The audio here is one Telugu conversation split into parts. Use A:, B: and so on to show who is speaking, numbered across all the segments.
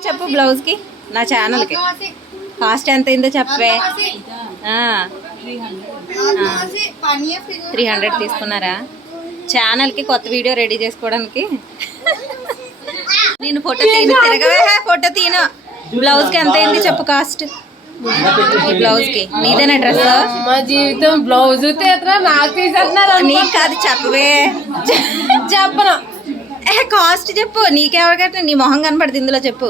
A: చెప్పు బ్లౌజ్కి నా ఛానల్కి కాస్ట్ ఎంత అయిందో చెప్పవే. 300 తీసుకున్నారా ఛానల్కి కొత్త వీడియో రెడీ చేసుకోవడానికి. నేను ఫోటో తిరగవే ఫోటో తీను. బ్లౌజ్కి ఎంత అయింది చెప్పు కాస్ట్. ఈ బ్లౌజ్కి నీదేనా డ్రెస్?
B: మా జీవితం బ్లౌజ్
A: నీకు కాదు చెప్పవే.
B: చెప్పను
A: కాస్ట్ చెప్పు. నీకెవరు కట్ట నీ మొహం కనపడుతుంది ఇందులో చెప్పు.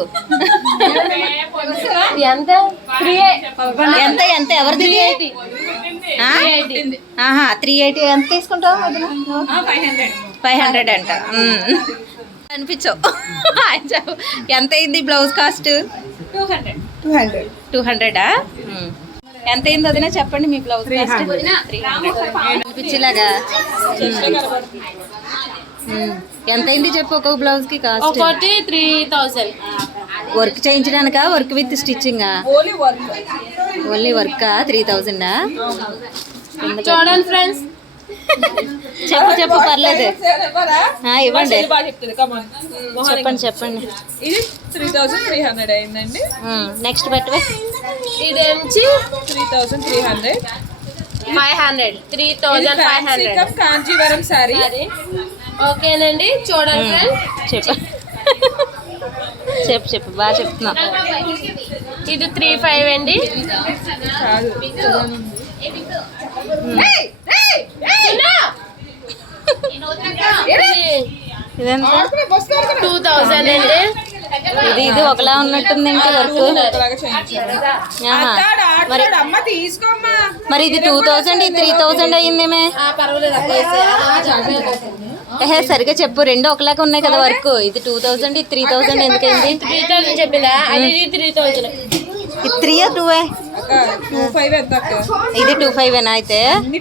B: ఎంత
A: ఎంత ఎంత ఎవరిది? 380. ఎంత తీసుకుంటావు? 500 అంట. అనిపించవు. ఎంత అయింది బ్లౌజ్ కాస్ట్? 200. ఎంత అయింది వదినా చెప్పండి మీ బ్లౌజ్ కాస్ట్. 300 అనిపించేలాగా. ఎంత అయింది చెప్పు ఒక్కొక్క బ్లౌజ్ కి కాస్ట్?
B: 3000.
A: వర్క్ చేయించడానికా వర్క్ విత్ స్టిచ్చింగా? ఓన్లీ వర్కా? 3000.
B: చూడండి ఫ్రెండ్స్
A: చెప్పు చెప్పు పర్లేదు ఇవ్వండి చెప్పండి.
C: ఇది 3300 అయిందండి.
A: నెక్స్ట్ పెట్టవే.
B: ఇది నుంచి
C: 3300.
B: 3500
C: కాంచీవరం సారీ.
B: ఓకేనండి చూడండి ఫ్రెండ్స్.
A: చెప్పు బాగా చెప్తున్నావు.
B: ఇది 35 అండి.
A: ఇదంతా
B: 2000 అండి.
A: ఇది ఒకలా ఉన్నట్టుంది ఏంటి వర్క్? మరి ఇది 2000 ఇది 3000 అయ్యిందేమే. సరిగా చెప్పు. రెండు ఒకలాగా ఉన్నాయి కదా వర్క్. ఇది 2000 ఇది 3000 ఎందుకైంది?
B: 3000 చెప్పిందా? అది 3000.
A: ఇది 3 2 ఇది 25 అయితే.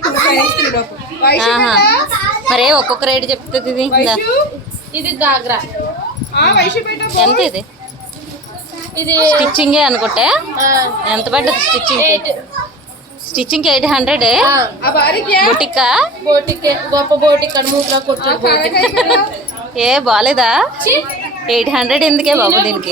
A: మరే ఒక్కొక్క రేటు చెప్తుంది ఇది.
B: ఇది గాగ్రా.
A: ఎంత ఇది?
B: ఇది
A: స్టిచ్చింగే అనుకుంటే. ఎంత పడ్డది స్టిచ్చింగ్ 800. బొటిక్కా?
B: గొప్ప బోటిక్ మూట్లో కొట్టిన బోటిక్.
A: ఏ బాలేదా? 800 ఎందుకే బాబు దీనికి?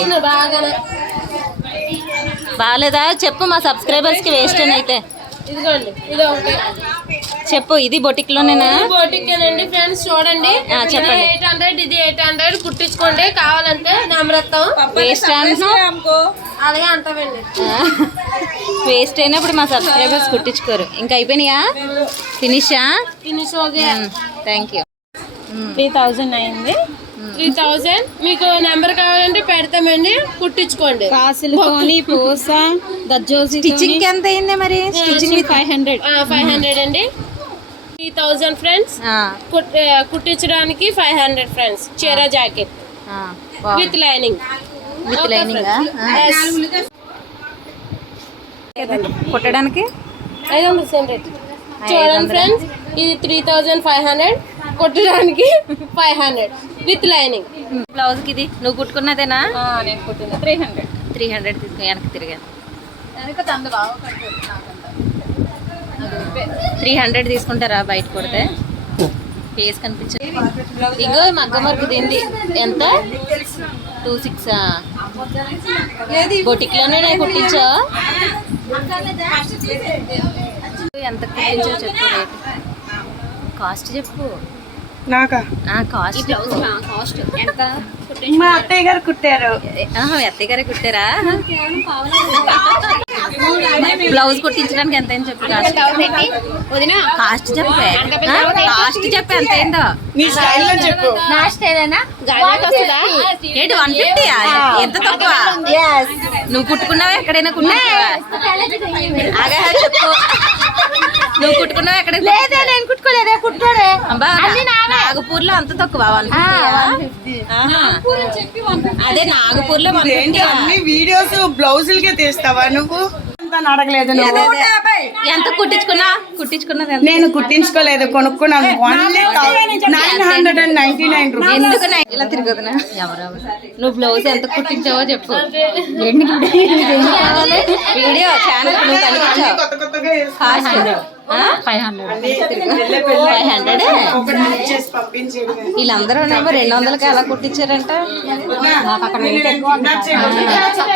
A: బాగాలేదా చెప్పు. మా సబ్స్క్రైబర్స్ కి వేస్ట్ అయితే.
B: ఇదిగోండి ఇది ఒకటి
A: చెప్పు. ఇది బొటిక్ లోనేనా?
B: బోటికేనండి ఫ్రెండ్స్ చూడండి.
A: చెప్పండి.
B: 800 ఇది 800 కుట్టించుకోండి. కావాలంటే నమ్రతం.
A: వేస్ట్
B: అలాగే అంటామండి.
A: వేస్ట్ అయినప్పుడు మా సబ్స్క్రైబర్స్ కుట్టించుకోరు. ఇంకా అయిపోయినాయా? Finish
B: okay.
A: Thank you.
B: 3000 అయింది. 3000 మీకు నెంబర్ కావాలంటే పెడతామండి. కుట్టించుకోండి.
A: కాసులుతోని పూస దజ్జోసి. స్టిచ్చింగ్ ఎంత అయింది మరి? స్టిచ్చింగ్ 500
B: అండి. 3000 ఫ్రెండ్స్. కుట్టించడానికి 500 ఫ్రెండ్స్. చీర జాకెట్ విత్ లైనింగ్.
A: కుట్టడానికి
B: 500 సెంట్. చూడండి ఫ్రెండ్స్ ఇది 3500. కుట్టడానికి 500 విత్ లైనింగ్.
A: బ్లౌజ్ కి ఇది నువ్వు కుట్టుకున్నదేనా?
C: నేను కుట్టింది 300.
A: 300 తీసుకుని వెనక్కి తిరిగాను. 300 తీసుకుంటారా బయట కొడితే? ఫేస్ కనిపించదు. ఇగో మగ్గం వర్క్ దీంది ఎంత? 26. బొటిక్ లోనే కుట్టించా? ఎంత కుట్టించో చెప్పు రేటు. కాస్ట్ చెప్పు.
C: నాకా?
A: కాస్ట్ ఎంత?
C: మా అత్తయ్య గారు కుట్టారు.
A: మీ అత్తయ్య గారే కుట్టారా? బ్లౌజ్ కుట్టించడానికి ఎంత అయింది చెప్పు. కాస్ట్ చెప్పే. కాస్ట్ చెప్పే ఎంత అయిందో.
C: నీ స్టైల్ లో చెప్పు.
A: ఏంటి 150? ఎంత తక్కువ? నువ్వు కుట్టుకున్నావా ఎక్కడైనా? కుట్టుకున్నావా? చెప్పు. నువ్వు కుట్టుకున్నావా ఎక్కడైనా?
B: నేను కుట్టుకోలేదే. కుట్టుకోలే.
A: నాగపూర్ లో అంత తక్కువ 150. అదే నాగపూర్ లో 150.
C: అన్ని వీడియోస్ బ్లౌజులకే తీస్తావా నువ్వు? అడగలేదు.
A: ఎంత కుట్టించుకున్నది?
C: నేను కుట్టించుకోలేదు, కొనుక్కున్నాను. 999 రూపీస్.
A: ఎందుకు ఇలా తిరగదునా? నువ్వు బ్లౌజ్ ఎంత కుట్టించావో చెప్పు. వీడియో ఛానల్ నువ్వు కనిపించావు. 500
C: ఒకటి బుక్ చేసి పంపించేది.
A: వీళ్ళందరూ 200కి ఎలా కుట్టించారంట?
C: నచ్చే